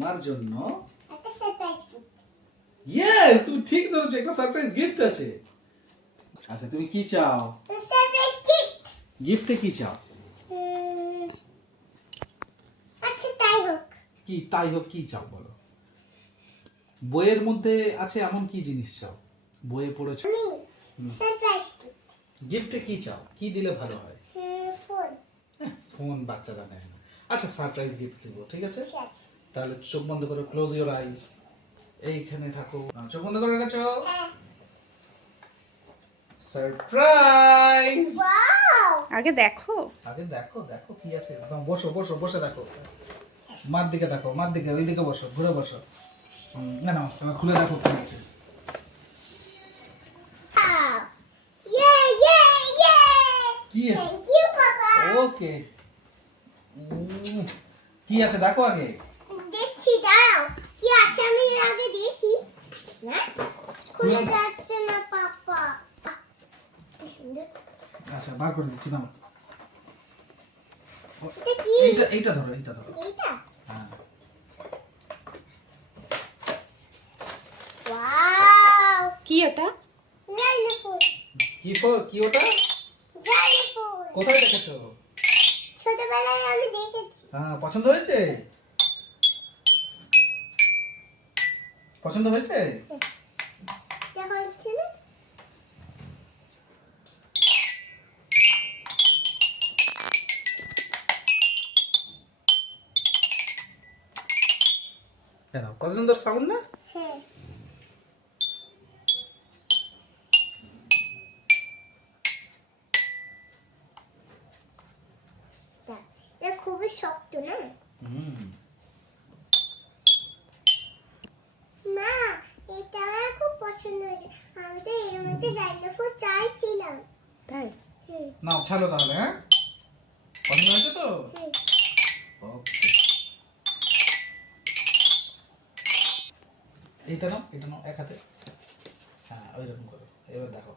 তোমার জন্য একটা সারপ্রাইজ গিফট। ইয়েস, তুমি ঠিক ধরেছো, একটা সারপ্রাইজ গিফট আছে। আচ্ছা তুমি কি চাও? Surprise gift. গিফটে কি চাও? আচ্ছা তাই হোক। কি তাই হোক, কি চাও বলো? বইয়ের মধ্যে আছে এমন কি জিনিস চাও? বইয়ে পড়েছো? আমি সারপ্রাইজ গিফট। গিফটে কি চাও? কি দিলে ভালো হয়? ফোন। ফোন বাচ্চারা নেয় না। আচ্ছা সারপ্রাইজ গিফট দেবো, ঠিক আছে? ঠিক আছে। তাহলে চোখ বন্ধ করো, ক্লোজ ইওর আইজ। এইখানে থাকো, চোখ বন্ধ করে রেখেছো। হ্যাঁ। সারপ্রাইজ। ওয়াও। আগে দেখো। আগে দেখো দেখো কি আছে। একদম বসো বসো, বসে দেখো। মার দিকে দেখো, মার দিকে, ওই দিকে বসো, ঘুরে বসো। না না, খুলে দেখো কি আছে। ইয়ে ইয়ে ইয়ে। কি? থ্যাংক ইউ বাবা। ওকে। কি আছে দেখো আগে। দেখছি, দাঁড়াও। কি আছে আমি আগে দেখি। না খুলে যাচ্ছে না পাপা। কি সুন্দর। আচ্ছা বার করে দিচ্ছি, নাও। এটা কি? এইটা ধরো, এইটা ধরো। এইটা। হ্যাঁ। ওয়াও। কি এটা? জাইলোফোন। কি ওটা? জাইলোফোন। কোথায় দেখেছো? ছোটবেলায় আমি দেখেছি। হ্যাঁ, পছন্দ হয়েছে? পছন্দ হয়েছে? দেখা হচ্ছে না? কেন, কত সুন্দর সাউন্ড না? হ্যাঁ। এটা খুবই শক্ত না? হুম। মা, এটা আমার খুব পছন্দ হয়েছে। আমি তো এর মধ্যে জাইলোফোন চাইছিলাম। তাই? হুম। নাও খেলো তাহলে, হ্যাঁ? পছন্দ হয়েছে তো? হুম। ওকে। এইটা নাও এক হাতে। হ্যাঁ, ওইরকম করো। এবার দেখো।